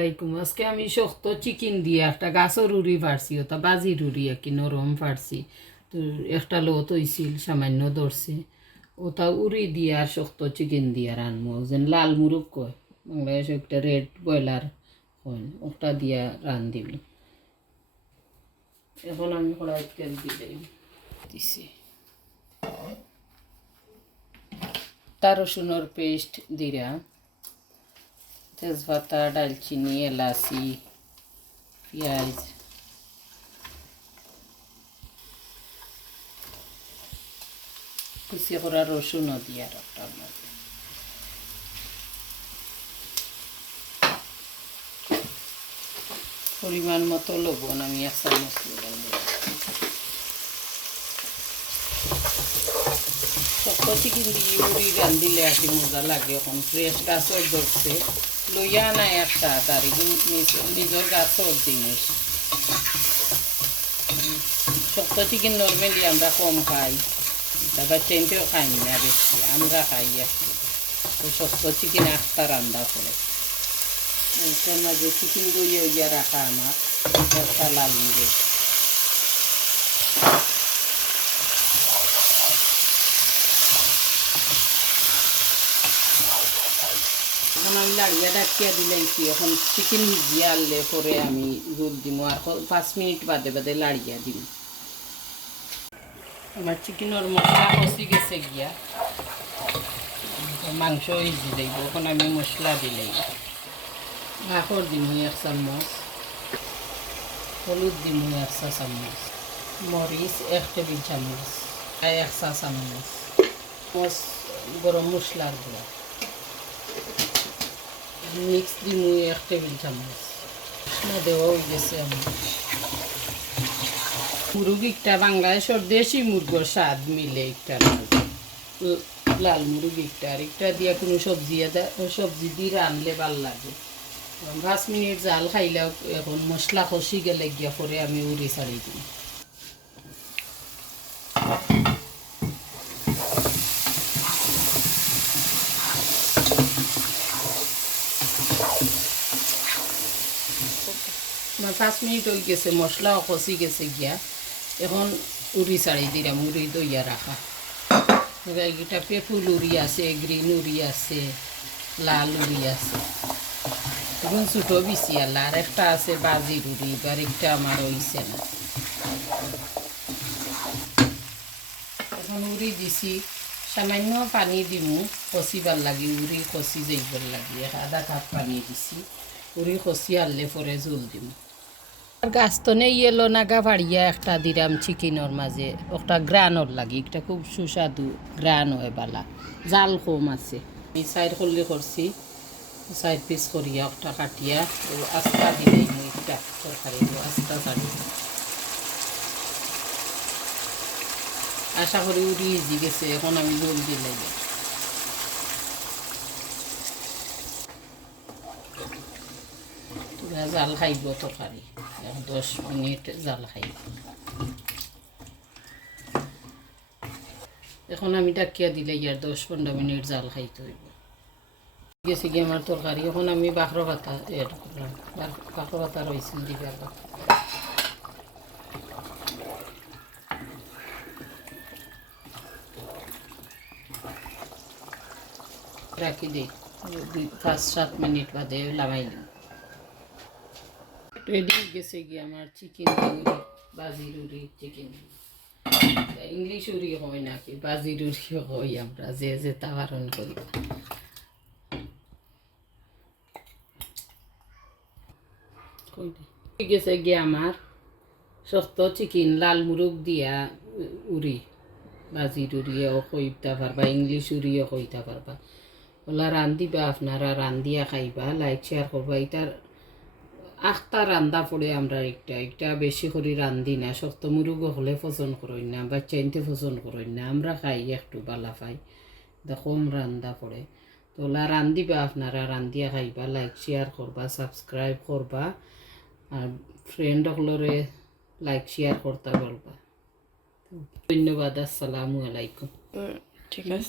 আলাইকুম। আজকে আমি শক্ত চিকেন দিয়ে একটা গাছের রুড়ি ফাড়ছি, ওটা বাজি রুড়ি আর কি নরম ফাড়ছি। তো একটা লোত হয়েছিল সামান্য ধরছে, ওটা উড়ি দিয়ে আর শক্ত চিকেন দিয়ে রানবো, যেন লাল মুরগ কয় বাংলাদেশ, একটা রেড ব্রয়লার কয়, ওটা দিয়া রান দিবি। এখন আমি কড়াই তেল দিছি, তার রসুনের পেস্ট দিরা, তেজপাতা, ডালচিনি, এলাচি, পেঁয়াজ, কুচি করা রসুনও দিয়া রাখতাম। পরিমাণ মতো লবণ আমি 1 চামচ লবণ দিলাম। শক্ত চিকেন দিয়ে উড়ি রান্ধিলে আর কি মজা লাগে। এখন ফ্রেশ গাছর ধরছে, লইয়া নাই একটা তার নিজের গাছর জিনিস। শক্ত চিকেন নর্মালি আমরা কম খাই, বাচ্চাইনতেও খাই না বেশি, আমরা খাই আর কি। শক্ত চিকেন একটা রান্না করে এটার মাঝে চিকেন দইয়ে ইয়া রাখা আমার একটা লাল মরিচ, এখন আমি লাড়িয়া ডাকিয়া দিলাইছি। এখন চিকেন ভিজিয়ে আনলে পরে আমি দুধ দিব, আর 5 মিনিট বাদে বাদে লাড়িয়া দিব। আমার চিকেনের মশলা কষি গেছে গিয়া, মাংস ইজি দেব। এখন আমি মশলা দিলাই, আখর দিমু 1 চামচ, হলুদ দিমু 1 চা চামচ, মরিচ 1 টেবিল চামচ, 1 চা চামচ, গরম মশলার গুঁড়া মিক্স দিমু 1 টেবিল চামচ। দেওয়া হয়ে গেছে আমার মুরগ। একটা বাংলাদেশের দেশি মুরগর স্বাদ মিলে একটা লাল মুরগ, একটা আর একটা দিয়া কোনো সবজি দিয়ে রানলে ভাল লাগে। 5 মিনিট জাল খাইলেও এখন মশলা কষি গেলে গিয়া পরে আমি উড়ি ছাড়ি দিই। আমার 5 মিনিট হয়ে গেছে, মশলাও কষি গেছে গিয়া। এখন উড়ি ছাড়ি দিলাম, উড়ি দইয়া রাখা। এটা পেপুল উড়ি আছে, গ্রিন উড়ি আছে, লাল উড়ি আছে। এখন ছোটো বিচি আল্লাহ, আর একটা আছে বাজির উড়ি, এবার একটা আমার হইছে না। এখন উড়ি দিছি, সামান্য পানি দিমু কষিবার লাগি, উড়ি কষি যাইবার লাগি। 1/2 কাপ পানি দিছি, উড়ি কষি আনলে পরে জল দিমু। গাছতনে ইয়েলো নাগা ভাড়িয়া একটা দিলাম চিকেনের মাঝে, একটা গ্রানর লাগি, একটা খুব সুস্বাদু গ্রান হয় বালা, জাল কম আছে। আমি 4 কলি করছি, 4 পিস করিয়া একটা কাটিয়া আস্তা দিলেই একটা তরকারি আস্তা ছাড়ি। আশা করি উড়ি ইজি গেছে। এখন আমি জল দিলাই, তোরা জাল খাইব তরকারি, 10 মিনিট জাল খাইব। এখন আমি ডাকিয়া দিলে ইয়ার 10-15 মিনিট জাল খাইতে হইব। গেছে গিয়ে আমার তরকারি। এখন আমি বাখরো পাতা এড করলাম, বাখরো পাতা রয়েছিল দিবার রাখি দিই, 5-7 মিনিট বাদে লাগাইলাম। রেডি গেছে গিয়ে আমার চিকেন উড়ি, বাজির উড়ি চিকেন। ইংলিশ উড়ি হয় নাকি বাজির উড়ি হয়, আমরা যে যে তাবারণ করি। গেছে গিয়ে আমার শক্ত চিকেন লাল মুরগ দিয়া উড়ি, বাজির উড়িও কইতে পারবা, ইংলিশ উড়িও কইতে পারবা। ওলা রান্ধিবা, আপনারা রান্ধিয়া খাইবা, লাইক শেয়ার করবা। এটার 8টা রান্দা পড়ে আমরা একটা বেশি করে রান্ধি না। শক্ত মুরগ হলে পছন্দ করেন না, বাচ্চাইনতে পছন্দ করেন না, আমরা খাই একটু বালা পাই, কম রান্দা পড়ে। তো ওলা রান্ধিবা, আপনারা রান্ধিয়া খাইবা, লাইক শেয়ার করবা, সাবস্ক্রাইব করবা, আর ফ্রেন্ড হলরে লাইক শেয়ার করতে বলবা। ধন্যবাদ, আসসালামু আলাইকুম। ঠিক আছে।